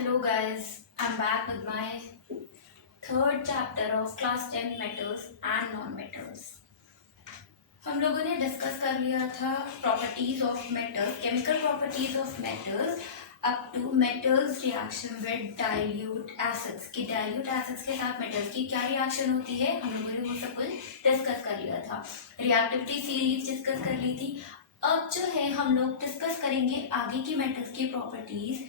Hello guys, I'm back with my third chapter of class 10 metals and non-metals. हम लोगों ने discuss कर लिया था properties of metals, chemical properties of metals up to metals reaction with dilute acids कि dilute acids के साथ metals की क्या रिएक्शन होती है, हम लोगों ने वो सब कुछ डिस्कस कर लिया था। रिएक्टिविटी सीरीज डिस्कस कर ली थी। अब जो है हम लोग डिस्कस करेंगे आगे की मेटल्स की प्रॉपर्टीज,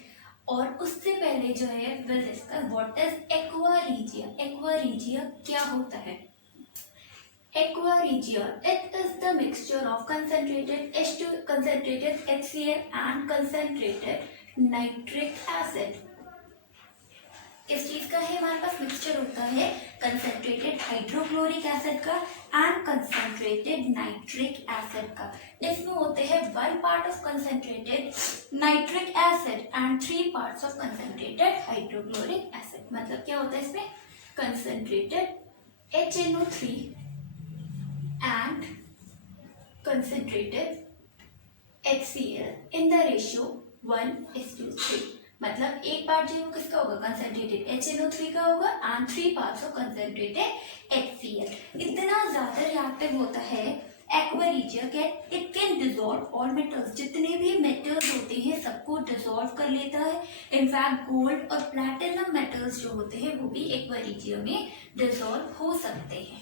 और उससे पहले जो है will discuss what is aqua regia. Aqua regia क्या होता है? Aqua regia it is the mixture of concentrated H2 concentrated HCl and concentrated nitric acid। किस चीज का है? हमारे पास मिक्सचर होता है कंसंट्रेटेड हाइड्रोक्लोरिक एसिड का एंड कंसंट्रेटेड नाइट्रिक एसिड का। इसमें होते हैं 1 part of concentrated nitric acid and 3 parts of concentrated hydrochloric acid. मतलब क्या होता है इसमें? Concentrated HNO3 and concentrated HCl in the ratio 1:3। मतलब एक पार्ट जो किसका होगा? कंसंट्रेटेड HNO3 का होगा and 3 parts of concentrated HCl। इतना ज्यादा रिएक्टिव होता है एक्वा रीजिया के it can dissolve all metals. जितने भी मेटल्स होते हैं सबको डिसॉल्व कर लेता है। इनफैक्ट गोल्ड और प्लैटिनम मेटल्स जो होते हैं वो भी एक्वा रीजिया में डिसॉल्व हो सकते हैं।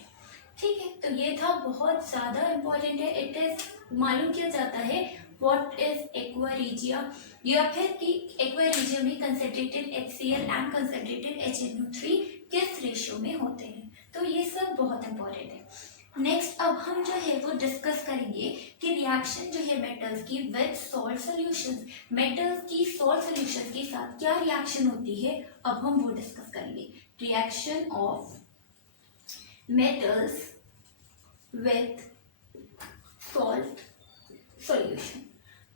ठीक है, तो ये था बहुत ज्यादा इंपॉर्टेंट है। इट इज मालूम किया जाता है व्हाट इज एक्वा रीजिया, या फिर कि एक्वा रीजिया में concentrated HCl and concentrated HNO3 किस रेशियो में होते हैं। तो ये सब बहुत इंपॉर्टेंट है। नेक्स्ट अब हम जो है वो डिस्कस करेंगे कि रिएक्शन जो है मेटल्स की विद सॉल्ट सॉल्यूशंस, मेटल्स की सॉल्ट सॉल्यूशन के साथ क्या रिएक्शन होती है, अब हम वो डिस्कस करेंगे। Reaction of metals with salt solution।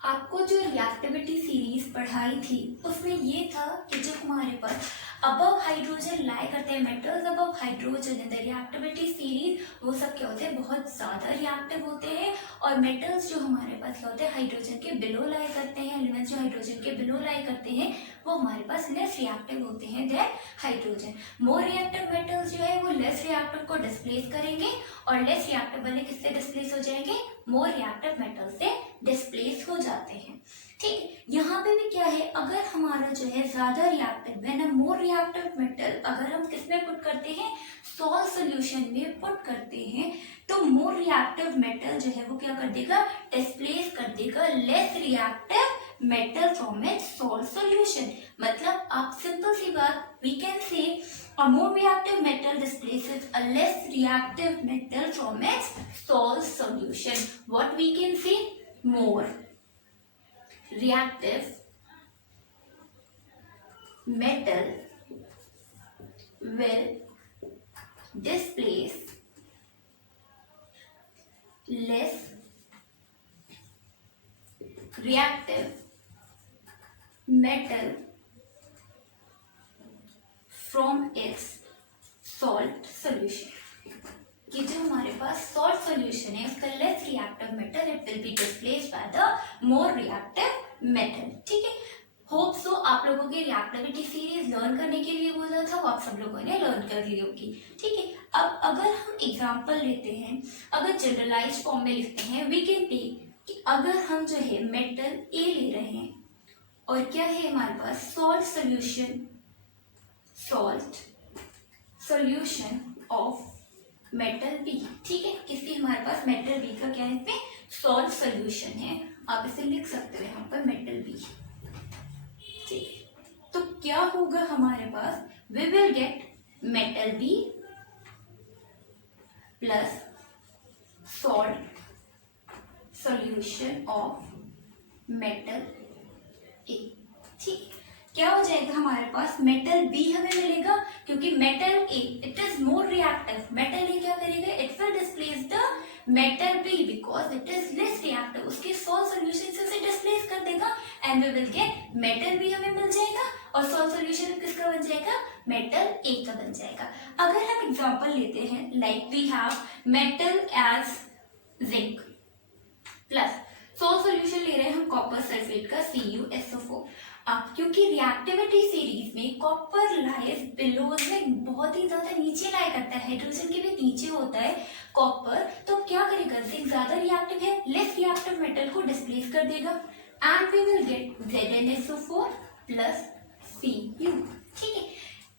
आपको जो रिएक्टिविटी सीरीज पढ़ाई थी उसमें ये था कि जो हमारे पास अबव हाइड्रोजन लाई करते हैं metals above hydrogen in the reactivity series, वो सब क्या होते हैं? बहुत ज्यादा रिएक्टिव होते हैं। और मेटल्स जो हमारे पास क्या होते हैं? हाइड्रोजन के बिलो लाई करते हैं। एलिमेंट्स जो हाइड्रोजन के बिलो लाई करते हैं वो हमारे पास लेस रिएक्टिव होते हैं than hydrogen. More reactive metals जो है वो लेस रिएक्टिव को डिस्प्लेस करेंगे और लेस रिएक्टिव वाले किससे डिस्प्लेस हो जाएंगे? मोर रिएक्टिव मेटल से डिस्प्लेस हो जाते हैं। ठीक, यहाँ पे भी क्या है, अगर हमारा जो है ज्यादा reactive when a more reactive metal अगर हम किसमें पुट करते हैं? सॉल्ट सॉल्यूशन में पुट करते हैं, तो मोर रिएक्टिव मेटल जो है वो क्या कर देगा? डिस्प्लेस कर देगा less reactive metal from its salt solution. मतलब आप सिंपल सी बात we can say a more reactive metal displaces a less reactive metal from its salt solution. What we can say? More reactive metal will displace less reactive metal from its salt solution। कि जो हमारे पास salt solution है उसका less reactive metal it will be displaced by the more reactive metal. ठीक है, hope so आप लोगों की रिएक्टिविटी सीरीज लर्न करने के लिए बोला था वो आप सब लोगों ने लर्न कर ली होगी। ठीक है, अब अगर हम एग्जांपल लेते हैं, अगर जनरलाइज्ड फॉर्म में लिखते हैं वी कैन टेक कि अगर हम जो है मेटल ए ले रहे हैं और क्या है हमारे पास? Salt solution, salt solution of metal B. ठीक है, किसकी? हमारे पास मेटल बी का क्या है? इसमें सॉल्ट सॉल्यूशन है। आप इसे लिख सकते हो यहाँ पर मेटल बी। ठीक है, तो क्या होगा हमारे पास? We will get metal B plus salt solution of metal A. ठीक, क्या हो जाएगा हमारे पास? मेटल बी हमें मिलेगा क्योंकि metal A it is more reactive. Metal A क्या करेगा? It will displace the metal B because it is less reactive. उसके सॉल्ट सॉल्यूशन से उसे डिस्प्लेस कर देगा and we will get metal B हमें मिल जाएगा और सॉल्ट सॉल्यूशन किसका बन जाएगा? मेटल ए का बन जाएगा। अगर हम एग्जांपल लेते हैं like we have metal as zinc plus salt solution ले रहे हैं हम कॉपर सल्फेट का CuSO4। अब क्योंकि रिएक्टिविटी सीरीज में कॉपर लाइज बिलो में बहुत ही ज्यादा नीचे लाई करता है, हाइड्रोजन के भी नीचे होता है कॉपर, तो क्या करेगा, जिंक ज्यादा रिएक्टिव है, लेस रिएक्टिव मेटल को डिस्प्लेस कर देगा and we will get ZnSO4 plus Cu। ठीक है,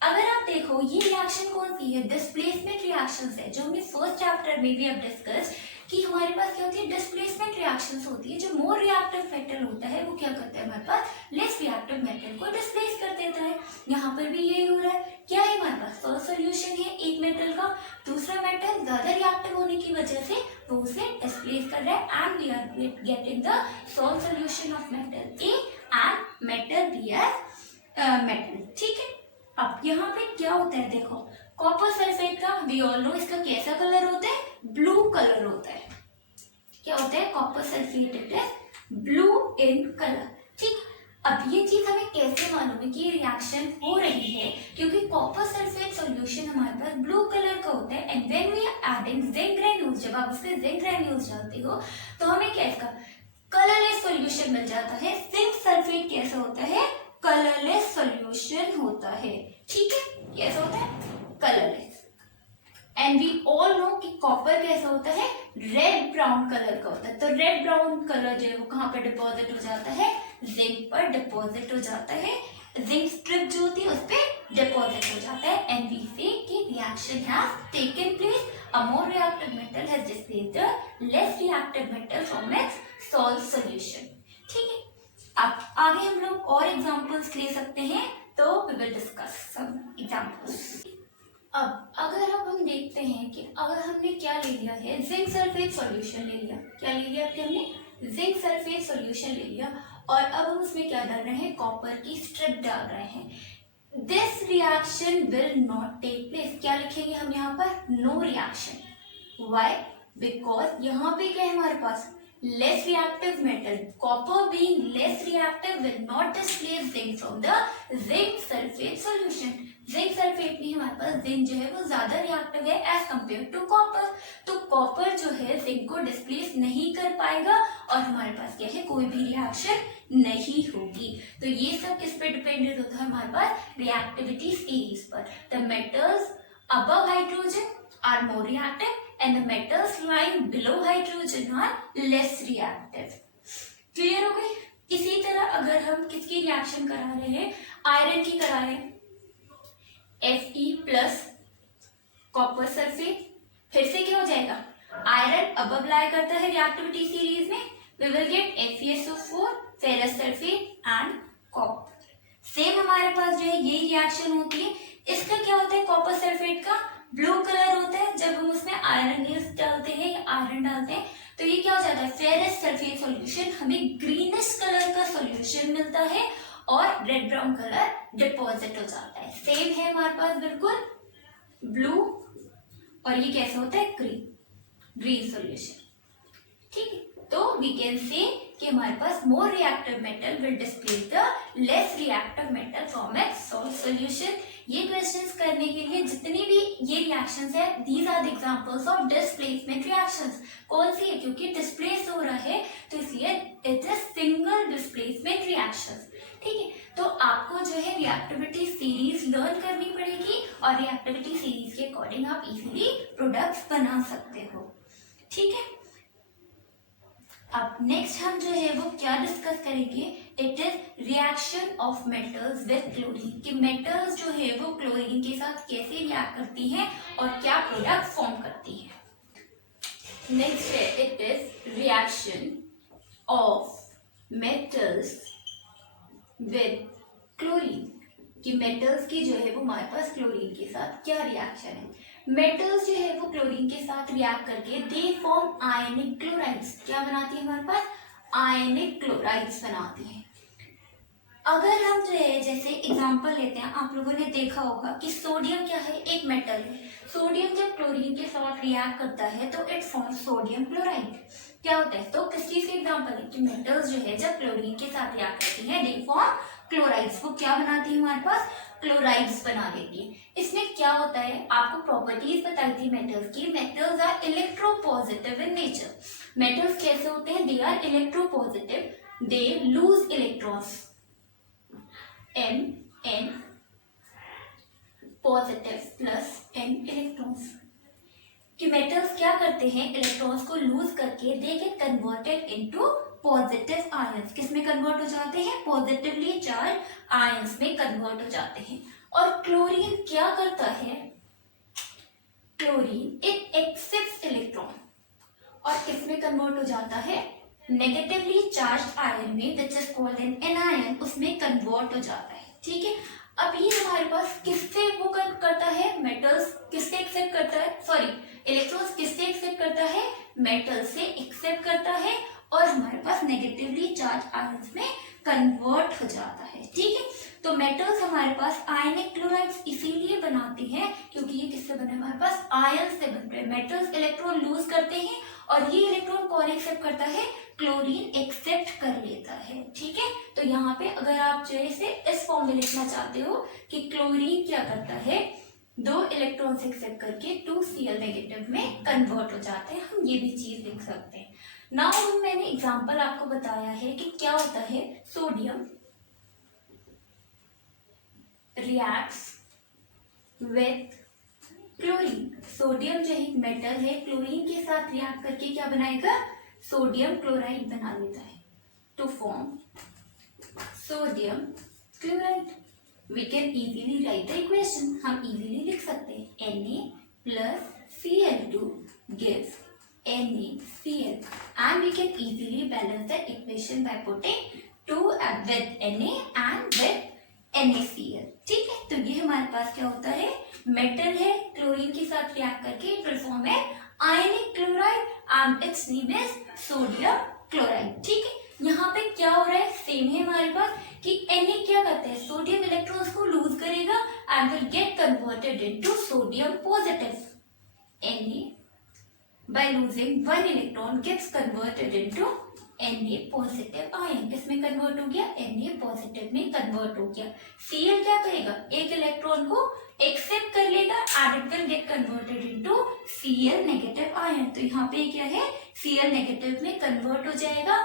अगर आप देखो ये रिएक्शन कौन सी है, डिस्प्लेसमेंट रिएक्शंस है, जो हमने फर्स्ट चैप्टर में भी अब डिस्कस कि हमारे पास क्या होती है, डिस्प्लेसमेंट रिएक्शंस होती है। जो मोर रिएक्टिव मेटल होता है वो क्या करता है, हमारे पास लेस रिएक्टिव मेटल को डिस्प्लेस कर देता है। यहाँ पर भी यही हो रहा है। क्या है हमारे पास, फर्स्ट सोल्यूशन है एक मेटल का, दूसरा मेटल ज्यादा रिएक्टिव होने की वजह से वो उसे डिस्प्लेस कर रहा है and we are getting the solve solution of metal A and metal B as metal. ठीक है, अब यहाँ पे क्या होता है, देखो कॉपर सल्फेट का वी ऑल नो इसका कैसा कलर होता है, ब्लू कलर होता है। क्या होता है, copper sulphate it is blue in colour. ठीक, अब ये चीज हमें कैसे मालूम है कि ये रिएक्शन हो रही है, क्योंकि कॉपर सल्फेट सॉल्यूशन हमारे पास ब्लू कलर का होता है and when we are adding zinc granules, जब आप उसमें जिंक ग्रेन्यूल्स डालते हो तो हमें क्या इसका कलरलेस सॉल्यूशन मिल जाता है। जिंक सल्फेट कैसा होता है, कलरलेस सॉल्यूशन होता है। ठीक है, कैसा होता है, colourless. And we all know कि कॉपर कैसा होता है, रेड ब्राउन कलर का होता है। तो रेड ब्राउन कलर जो है वो कहाँ पर डिपॉजिट हो जाता है, जिंक पर डिपॉजिट हो जाता है, जिंक स्ट्रिप जो होती है उस पर डिपॉजिट हो जाता है एंड वी से कि reaction has taken place, a more reactive metal has displaced the less reactive metal from its solve solution. ठीक है, अब आगे हम लोग और एग्जांपल्स ले सकते हैं, तो we will discuss some examples. अब अगर अब हम देखते हैं कि अगर हमने क्या ले लिया है, जिंक सल्फेट सॉल्यूशन ले लिया, क्या ले लिया कि हमने जिंक सल्फेट सॉल्यूशन ले लिया और अब हम उसमें क्या डाल रहे हैं, कॉपर की स्ट्रिप डाल रहे हैं। This reaction will not take place, क्या लिखेंगे हम यहाँ पर, नो रिएक्शन। व्हाई, बिकॉज यहाँ पे क्या है हमारे पास, less reactive metal, copper being less reactive will not displace zinc from the zinc sulfate solution। Zinc sulphate में हमारे पास जिंक जो है वो ज्यादा रिएक्टिव है एज कम्पेयर टू कॉपर, तो कॉपर जो है जिंक को डिस्प्लेस नहीं कर पाएगा और हमारे पास क्या है, कोई भी रिएक्शन नहीं होगी। तो ये सब किस पे डिपेंडेंट होता है, हमारे पास रिएक्टिविटी सीरीज पर। The metals above hydrogen are more reactive and the metals lying below hydrogen are less reactive। Clear हो गई। इसी तरह अगर हम किसकी रिएक्शन करा रहे हैं, आयरन की करा रहे हैं, Fe प्लस कॉपर सल्फेट, फिर से क्या हो जाएगा, आयरन अबव लाई करता है रिएक्टिविटी सीरीज में, we will get FeSO4 ferrous sulphate and copper. Same हमारे पास जो है ये रिएक्शन होती है। इसका क्या होता है, कॉपर सल्फेट का ब्लू कलर होता है, जब हम उसमें आयरन डालते हैं या आयरन डालते हैं तो ये क्या हो जाता है, फेरस सल्फेट सॉल्यूशन, हमें ग्रीनिश कलर का सॉल्यूशन मिलता है और रेड ब्राउन कलर डिपॉजिट हो जाता है। सेम है हमारे पास बिल्कुल ब्लू और ये कैसा होता है, ग्रीन सॉल्यूशन। ठीक है, तो वी कैन से कि हमारे पास more reactive metal will displace the less reactive metal from its solve solution. ये क्वेश्चंस करने के लिए जितनी भी ये रिएक्शंस है, these are the examples of displacement reactions. कौन सी है, क्योंकि डिस्प्लेस हो रहा है तो इसलिए it is single displacement reactions. ठीक है, तो आपको जो है रिएक्टिविटी सीरीज लर्न करनी पड़ेगी और रिएक्टिविटी सीरीज के अकॉर्डिंग आप इजीली प्रोडक्ट्स बना सकते हो। ठीक है, अब नेक्स्ट हम जो है वो क्या डिस्कस करेंगे, it is reaction of metals with chlorine, कि मेटल्स जो है वो क्लोरीन के साथ कैसे रिएक्ट करती हैं और क्या प्रोडक्ट फॉर्म करती हैं। नेक्स्ट है it is reaction of metals with chlorine, कि मेटल्स की जो है वो हमारे पास क्लोरीन के साथ क्या रिएक्शन है। मेटल्स जो है वो क्लोरीन के साथ रिएक्ट करके दे फॉर्म आयनिक क्लोराइड्स, क्या बनाती है हमारे पास, आयनिक क्लोराइड्स बनाती हैं। अगर हम जो है जैसे एग्जांपल लेते हैं, आप लोगों ने देखा होगा कि सोडियम क्या है, एक मेटल है। सोडियम जब क्लोरीन के साथ रिएक्ट करता है तो इट फॉर्म सोडियम क्लोराइड। क्या होता है, तो किस चीज की एग्जांपल है कि मेटल्स जो है जब क्लोरीन के साथ रिएक्ट करती हैं दे फॉर्म क्लोराइड्स, वो क्या बनाती है हमारे पास, क्लोराइड्स बना देती है। इसमें क्या होता है, आपको प्रॉपर्टीज बताई थी मेटल्स की। Metals are electropositive in nature. Metals कैसे होते हैं, they are electropositive, they lose electrons Mn positive plus n electrons. कि मेटल्स क्या करते हैं, इलेक्ट्रॉन्स को लूज करके they get converted into positive ions. किस में कन्वर्ट हो जाते हैं, पॉजिटिवली चार्ज आयंस में कन्वर्ट हो जाते हैं। और क्लोरीन क्या करता है, क्लोरीन इट एक्सेप्ट्स इलेक्ट्रॉन और किसमें कन्वर्ट हो जाता है, नेगेटिवली चार्ज आयन में, which is called an anion, उसमें कन्वर्ट हो जाता है। ठीक है, अब ये हमारे पास किससे वो करता है, मेटल्स किससे एक्सेप्ट करता है, सॉरी इलेक्ट्रॉन्स किससे एक्सेप्ट करता है, मेटल से एक्सेप्ट करता है और हमारे पास नेगेटिवली चार्ज आयंस में कन्वर्ट हो जाता है। ठीक है, तो मेटल्स हमारे पास आयनिक क्लोराइड्स इसीलिए बनाते हैं क्योंकि ये किससे बने, हमारे पास आयन से बन रहे हैं। मेटल्स इलेक्ट्रॉन लूज करते हैं और ये इलेक्ट्रॉन कौन एक्सेप्ट करता है, क्लोरीन एक्सेप्ट कर लेता है। ठीक है, तो यहाँ पे अगर आप जैसे इस फॉर्म में लिखना चाहते हो कि क्लोरीन क्या करता है, 2 इलेक्ट्रॉन एक्सेप्ट करके 2Cl नेगेटिव में कन्वर्ट हो जाते हैं, हम ये भी चीज लिख सकते हैं। नाउ मैंने एग्जांपल आपको बताया है कि क्या होता है, sodium reacts with chlorine. Sodium जो एक मेटल है, क्लोरीन के साथ रिएक्ट करके क्या बनाएगा, सोडियम क्लोराइड बना लेता है, to form sodium chloride. We can easily write the equation, हम इजीली लिख सकते हैं Na+Cl2 gives NaCl and we can easily balance the equation by putting 2 with Na and with NaCl। ठीक है, तो ये हमारे पास क्या होता है, मेटल है, क्लोरीन के साथ रिएक्ट करके इट विल फॉर्म है ionic chloride and its name is sodium chloride. ठीक है, यहाँ पे क्या हो रहा है, सेम है हमारे पास कि Na क्या करता है, सोडियम इलेक्ट्रॉन्स को लूज करेगा and will get converted into sodium positive. Na by losing 1 electron gets converted into Na positive ion. किसमें कन्वर्ट हो गया, Na पॉजिटिव में कन्वर्ट हो गया। Cl क्या करेगा, एक इलेक्ट्रॉन को एक्सेप्ट कर लेगा and it will get converted into Cl negative ion. तो यहाँ पे क्या है, Cl नेगेटिव में कन्वर्ट हो जाएगा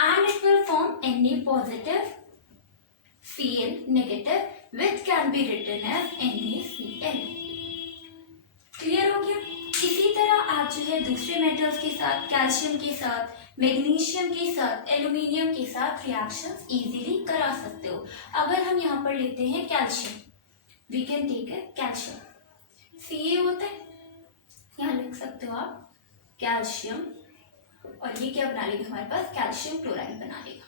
and it will form Na positive Cl negative which can be written as NaCl। Clear हो गया। इसी तरह आप जो है दूसरे मेटल्स के साथ, कैल्शियम के साथ, मैग्नीशियम के साथ, एल्यूमिनियम के साथ रिएक्शंस इजीली करा सकते हो। अगर हम यहाँ पर लेते हैं कैल्शियम, वी कैन टेक है कैल्शियम, Ca होता है, यहाँ लिख सकते हो आप कैल्शियम, और ये क्या बना लेगा हमारे पास, कैल्शियम क्लोराइड बना लेगा।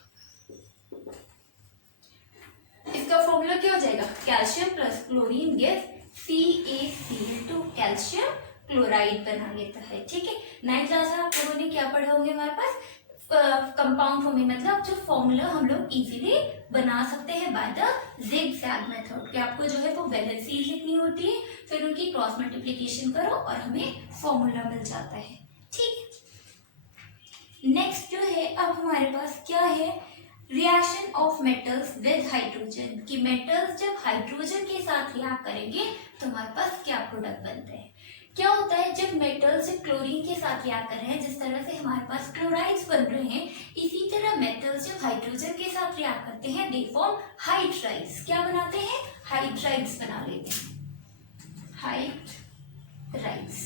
इसका फॉर्मूला क्या हो जाएगा, calcium plus chlorine gives CaCl2, calcium chloride बना लेता है। ठीक है, 9th क्लास में आप लोगों ने क्या पढ़ा होंगे, हमारे पास कंपाउंड फॉर्म, मतलब जो फॉर्मूला हम लोग इजीली बना सकते हैं बाय द जिगजैग मेथड। कि आपको जो है वो वैलेंसीज लिखनी होती है, फिर उनकी क्रॉस मल्टीप्लिकेशन करो और हमें फॉर्मूला मिल जाता है। ठीक है, नेक्स्ट जो है अब हमारे पास क्या है, reaction of metals with hydrogen. कि मेटल्स जब हाइड्रोजन के साथ रिएक्ट करेंगे तो हमारे पास क्या प्रोडक्ट बनते हैं। क्या होता है, जब मेटल्स क्लोरीन के साथ रिएक्ट कर रहे हैं, जिस तरह से हमारे पास क्लोराइड्स बन रहे हैं, इसी तरह मेटल्स जब हाइड्रोजन के साथ रिएक्ट करते हैं, दे फॉर्म हाइड्राइड्स। क्या बनाते हैं, हाइड्राइड्स बना लेते हैं, हाइड्राइड्स।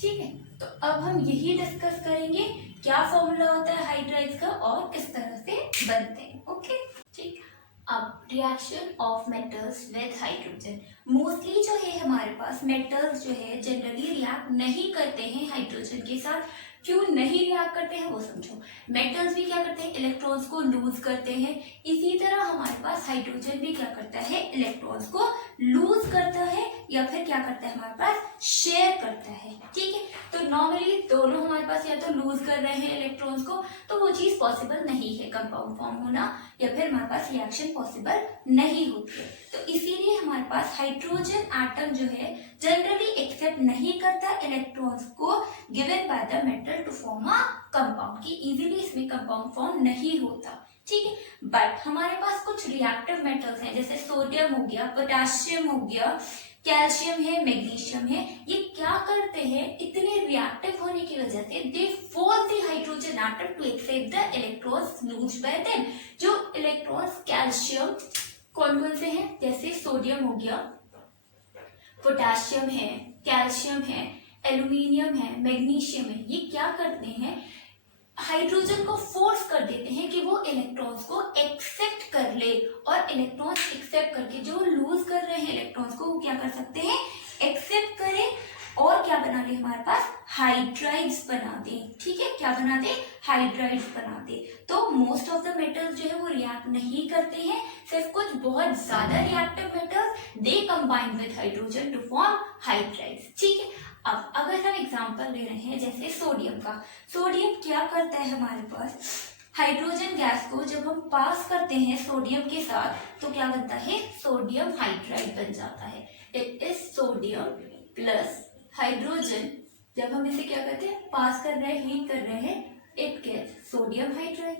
ठीक है, तो अब हम यही डिस्कस करेंगे क्या फॉर्मूला होता है हाइड्राइड्स का और किस तरह से बनते हैं। ओके, ठीक। अब reaction of metals with hydrogen, mostly जो है हमारे पास मेटल्स जो है जनरली रिएक्ट नहीं करते हैं हाइड्रोजन के साथ। क्यों नहीं रिएक्ट करते हैं वो समझो। मेटल्स भी क्या करते हैं, इलेक्ट्रॉन्स को लूज करते हैं, इसी तरह हमारे पास हाइड्रोजन भी क्या करता है, इलेक्ट्रॉन्स को लूज करता है या फिर क्या करता है, हमारे पास शेयर करता है। ठीक है, तो नॉर्मली दोनों हमारे पास या तो लूज कर रहे हैं इलेक्ट्रॉन्स को, तो वो चीज पॉसिबल नहीं है, कंपाउंड फॉर्म होना या फिर हमारे पास रिएक्शन पॉसिबल नहीं होती है। तो इसीलिए हमारे पास हाइड्रोजन एटम जो है जनरली एक्सेप्ट नहीं करता इलेक्ट्रॉन्स को given by the metal to form a compound, की इजीली इसमें कंपाउंड फॉर्म नहीं होता। ठीक है, बट हमारे पास कुछ रिएक्टिव मेटल्स हैं, जैसे सोडियम हो गया, पोटेशियम हो गया, कैल्शियम है, मैग्नीशियम है, ये क्या करते हैं, इतने रिएक्टिव होने की वजह से they force the hydrogen atom to accept the electrons lost by them. जो इलेक्ट्रॉन्स कैल्शियम कौन कौन से हैं, जैसे सोडियम हो गया, पोटेशियम है, कैल्शियम है, एल्यूमिनियम है, मैग्नीशियम है, ये क्या करते हैं, हाइड्रोजन को फोर्स कर देते हैं कि वो इलेक्ट्रॉन्स को एक्सेप्ट कर ले, और इलेक्ट्रॉन्स एक्सेप्ट करके जो लूज कर रहे हैं इलेक्ट्रॉन्स को वो क्या कर सकते हैं, एक्सेप्ट करें, और क्या बना ले हमारे पास, हाइड्राइड्स बना दे। ठीक है, क्या बना दे, हाइड्राइड्स बना दे। तो मोस्ट ऑफ द मेटल्स जो है वो रिएक्ट नहीं करते हैं, सिर्फ कुछ बहुत ज्यादा reactive metals they combine with hydrogen to form hydrides. ठीक है, अब अगर हम एग्जांपल ले रहे हैं जैसे सोडियम का, सोडियम क्या करता है हमारे पास, हाइड्रोजन गैस को जब हम पास करते हैं सोडियम के साथ तो क्या बनता है, सोडियम हाइड्राइड बन जाता है। It is sodium plus hydrogen, जब हम इसे क्या करते हैं, पास कर रहे हैं, हीट कर रहे हैं, it gets sodium hydride,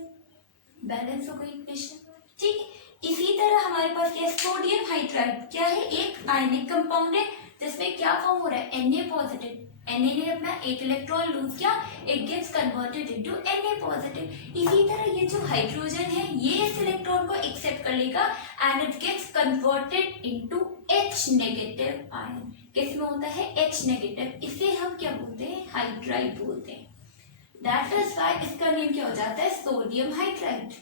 balance हो गई इक्वेशन। ठीक है, इसी तरह हमारे पास क्या है, सोडियम हाइड्राइड क्या है, एक आयनिक कंपाउंड है जिसमें क्या फॉर्म हो रहा है, Na पॉजिटिव, Na ने अपना एक इलेक्ट्रॉन लूज किया, it gets converted into Na positive. इसी तरह ये जो हाइड्रोजन है ये इस इलेक्ट्रॉन को एक्सेप्ट कर लेगा and it gets converted into H negative ion. किस में होता है, H नेगेटिव, इसे हम क्या बोलते हैं, हाइड्राइड बोलते हैं। दैट इज व्हाई इसका नेम क्या हो जाता है, सोडियम हाइड्राइड।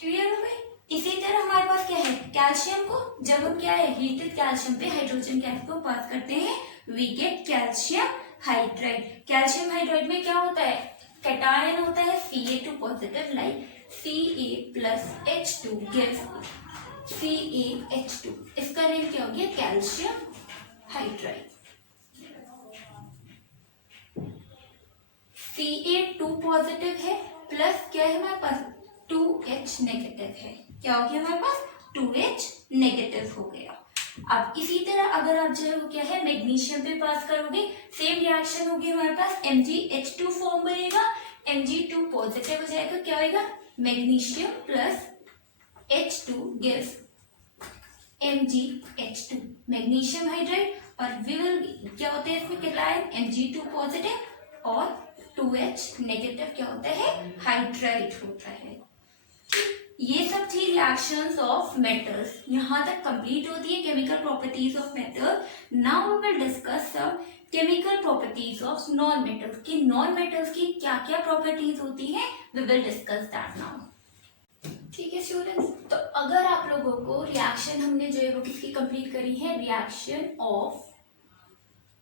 क्लियर हो गई। इसी तरह हमारे पास क्या है, कैल्शियम को जब हम क्या है, हीटेड कैल्शियम पे हाइड्रोजन गैस को पास करते हैं, we get calcium hydride. Calcium hydride में क्या होता है, कैटायन होता है Ca2 positive, like Ca plus H2 gives CaH2। इसका नेम क्या हो गया, कैल्शियम हाइड्राइड। Ca2 पॉजिटिव है प्लस क्या है हमारे पास, 2H नेगेटिव है, क्या हो गया हमारे पास, 2H नेगेटिव हो गया। अब इसी तरह अगर आप जो है वो क्या है, मैग्नीशियम पे पास करोगे, सेम रिएक्शन होगी हमारे पास, MgH2 फॉर्म बनेगा, Mg2 पॉजिटिव हो जाएगा, क्या होगा, magnesium plus H2 gives MgH2, magnesium hydride, और वी विल क्या होता है इसमें कैटायन, Mg2 पॉजिटिव और 2H नेगेटिव क्या होता है, हाइड्राइड होता है। ये सब थी रिएक्शंस ऑफ मेटल्स, यहाँ तक कंप्लीट होती है chemical properties of metal. Now we will discuss some chemical properties of non metals, कि नॉन मेटल्स की क्या क्या प्रॉपर्टीज होती हैं, we will discuss that now. ठीक है स्टूडेंट्स, तो अगर आप लोगों को रिएक्शन हमने जो है वो किसकी कंप्लीट करी है, रिएक्शन ऑफ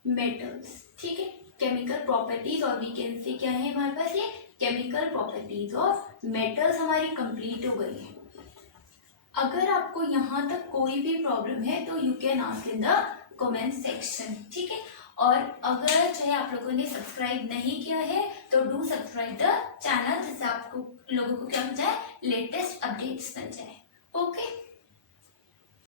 मेटल्स। ठीक है, केमिकल प्रॉपर्टीज, और वी कैन सी क्या है हमारे पास, ये केमिकल प्रॉपर्टीज ऑफ मेटल्स हमारी कंप्लीट हो गई है। अगर आपको यहाँ तक कोई भी प्रॉब्लम है तो you can ask in the comment section. ठीक है, और अगर चाहे आप लोगों ने सब्सक्राइब नहीं किया है तो डू सब्सक्राइब द चैनल, जिससे आपको लोगों को क्या हो जाए, लेटेस्ट अपडेट्स मिल जाए। ओके।